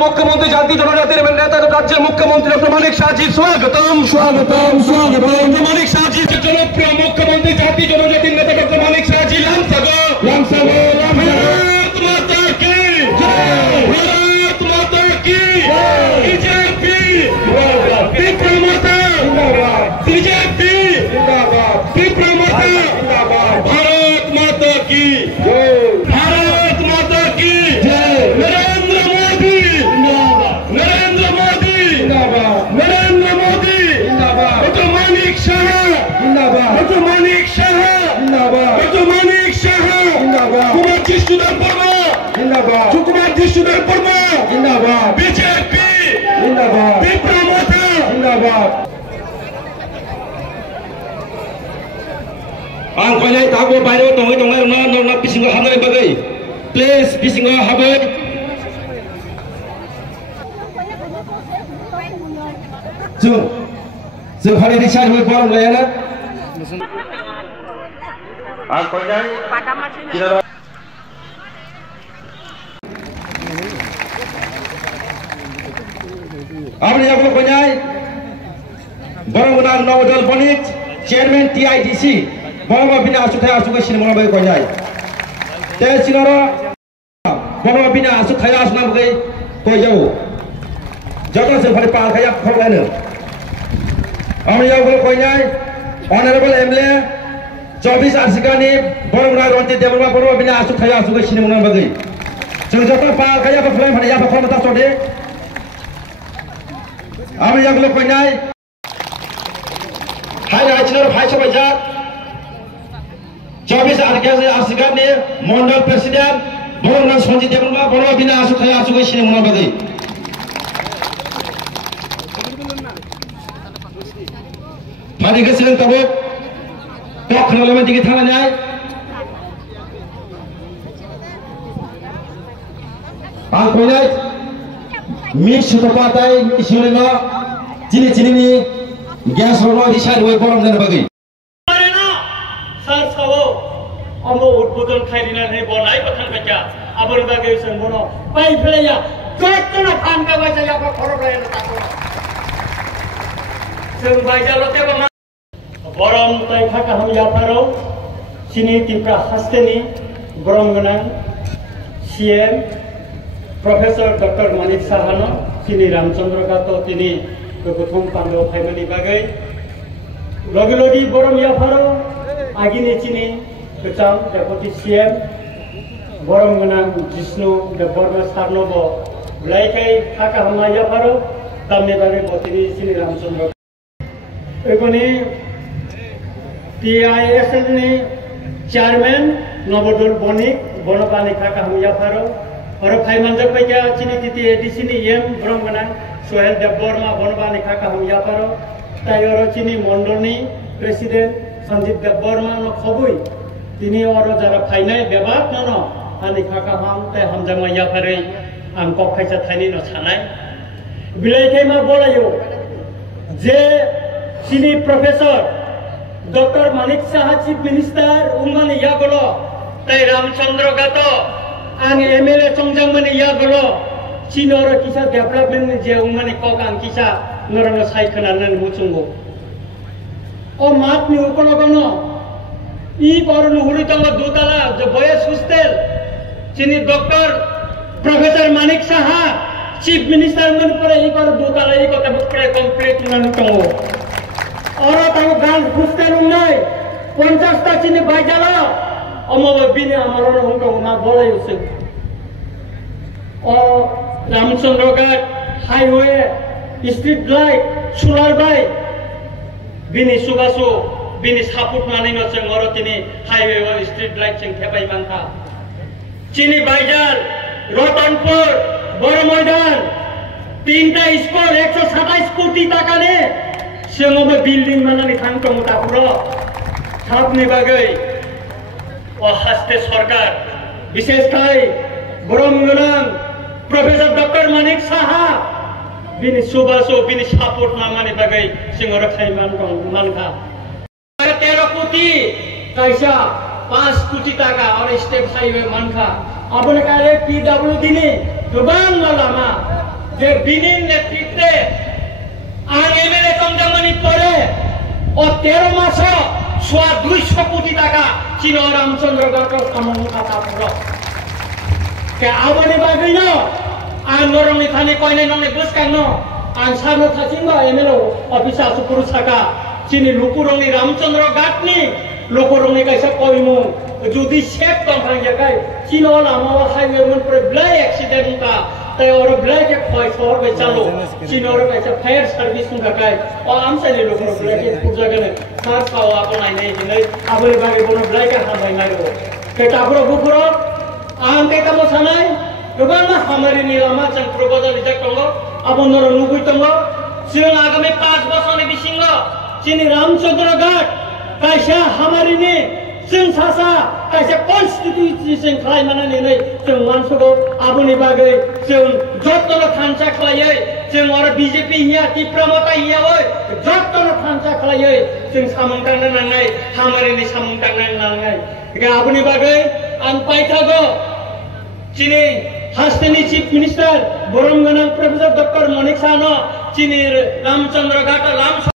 मुख्यमंत्री जाति जनजाति नेता राज्य मुख्यमंत्री डॉक्टर मानिक शाह जी स्वागतम स्वागतम स्वागतम मानिक शाह जी जनप्रिय मुख्यमंत्री जाति जनजाति नेता डॉक्टर मानिक शाह जी लामसागो लामसागो भारत माता की जय भारत माता की बीजेपी विक्रमादित्य जिंदाबाद बीजेपी जिंदाबाद विक्रमादित्य जिंदाबाद भारत माता की जय भारत माता की जय नरेंद्र मोदी जिंदाबाद डॉक्टर मानिक शाह जिंदाबाद डॉक्टर मानिक शाह जिंदाबाद डॉक्टर मानिक शाह जिंदाबाद कुमार जिष्णुदेव वर्मा जिंदाबाद कुमार जिष्णुदेव वर्मा जिंदाबाद बीजेपी जिंदाबाद विक्रमादित्य जिंदाबाद आं फैनाय तागो बायरो दङै दङै नोंना बिसिङाव हाबनाय बागै प्लिज बिसिङाव हाबै जों हारि रिसार्च होय बरम लायाना आं फैनाय आपनि आगो फैनाय बरमगोनां नवदल बनिक चेयरमैन टीआईडीसी बरम बिना आसुथाय आसुगै सिनेमा बाय फैनाय ते सिनरो बरम बिना आसुथाय आसुना बागै फैजौ जतो जों फारि पालखाया फलानो आमि आगो फैनाय ऑनरेबल एमएलए 24 आसिकानि बरमगोनां रन्जित देवबर्मा बरम बिना आसुथाय आसुगै सिनेमा बागै जों जतो पालखाया फलाय फारि या फलमता सदे आमि आगो फैनाय हाय रायचिनार भाई सबायजार 24 आसिकानि मंडल प्रेसिडेंट बरमगोनां रन्जित देवबर्मा बरम बिना आसुथाय आसुगै सिनेमा बागै Mari ke sini tabuk, tok kalau mesti kita nanya. Aku ni, mix sudah patai isu ni, ni gas rono di sana boleh kolam dan bagi. Karena sar sawo, amo utbudon khairina ni boleh betul betul. Abang bagi usaha bono, baik pelaya, kau tu nak angkat baca apa korup lain tak korup. Sebagai jalur tiap Borom tay khaka ham yaparo sini tipra hasteni boromgonan CM Profesor Dr. Manik Sahano sini Ramchandra Gato tini keputum pando family bagai logi borom yaparo agini sini kecam deputy CM boromgonan Jishnu Deborna Sarnobo belaikai khaka ham yaparo tamne bagai botini sini Ramchandra ekoni TISL ni chairman Nobodol Bonik Bonopani Khaka Hamya Pharo और फाइमंजर पे क्या चीनी तिथि ADC नि एम ब्रह्मगोनां Sohel Debbarma Bonopani Khaka Hamya Pharo तायरो चीनी मंडलनि प्रेसिडेंट संजीव देवबर्मा न खबुई तिनी और जरा फाइनाय बेबाद न आनि खाका हाम ते हमजामा याफारै आं कखायसा थाइनि न सानाय बिलायखै मा बोलायो जे चीनी professor doctor Manik Saha chief minister उमानि यागलो ताई रामचंद्र गातो आं एमएलए चंगजामनि यागलो चीनर किसा डेभलपमेंट जे उमानि ककां किसा नरन साइखनानन मुचुंगो ओ मातनि उकलगनो ई बरन हुरितंग दुताला जे बयस हॉस्टेल चीनी doctor professor Manik Saha chief minister मन पर ई पर दुताला ई कते बुकरे कंप्लीट नन तंगो और ताको गान हॉस्टेल उन्नाय 50 ता चीनी बाइजाला अमब बिने अमरन हुंको ना बोलायसे ओ Ramchandra Ghat highway street light solar बाय बिनि सुगासु बिनि सापुट नानै न जों अरतिनि हाईवे स्ट्रीट लाइट जों खेबाय मानथा चीनी बाइजाल रतनपुर बरमयदान 3টা স্কুल 127 কোटी টাका ने सेंगोबे बिल्डिंग बनाने थांगतो मुतापुरो थापने बागै ओ हास्ते सरकार विशेषकै बरमगोनां प्रोफेसर डॉक्टर मानिक साहा बिनि सुबासो बिनि सपोर्ट माने बागै सिंगर खाइमान मानखा 13 कोटी कैसा 5 कोटी टाका और स्टेट हाईवे मानखा अपने काले पीडब्ल्यूडी ने गोबां लामा जे बिनि नेतृत्वे आं एमएलए तंजामनि परे और 13 मास 200 कोटी टाका चिनो रामचंद्र गाटो सामंग खाता पुरो के आवने बागैनो आं नरंनि थानि कयने नंनि बुसकानो आं सानो थासिंबा एमएलए अफिसा सुपुरु साका चिनि लुकुरंनि रामचंद्र गाटनि लुकुरंनि कैसा कयमु जुदि सेफ दंखांजाखाय चिनो लामा हाईवे मन पर ब्लाइ एक्सीडेंट का ते और ब्लाइ के खय सर बे चालू चिनो रे कैसा फायर सर्विस नुखाखाय ओ आमसानि लुकुर ब्लाइ के पुजागने सार साव आपनायनै दिनै आबे बागे बनो ब्लाइ के हामनाय नायो के तापुरो गुपुरो आं ते तमो सानाय गोबां हामारिनि लामा जों प्रपोजाल रिजेक्ट दङ आबनर लुबै दङ जों आगामी 5 बोसोरनि बिसिंग चिनि रामचंद्र घाट कैसा हामारिनि जों सासा कैसा कन्स्टिट्युसन खालामनानै जों मानसुखौ आबुनि बागै जों जत्तन थानसा खालायै जों आरो बीजेपी हिया तिप्रामता हियावै जत्तन थानसा खालायै जों सामंटांनो नांनाय हामारिनि सामंटांनो नांनाय आबुनि बागै आं पाइथागो चिनि हास्टेनि चीफ मिनिस्टार बरमगोनां प्रोफेसर डॉक्टर मानिक सानो चिनि रामचंद्र घाट लाम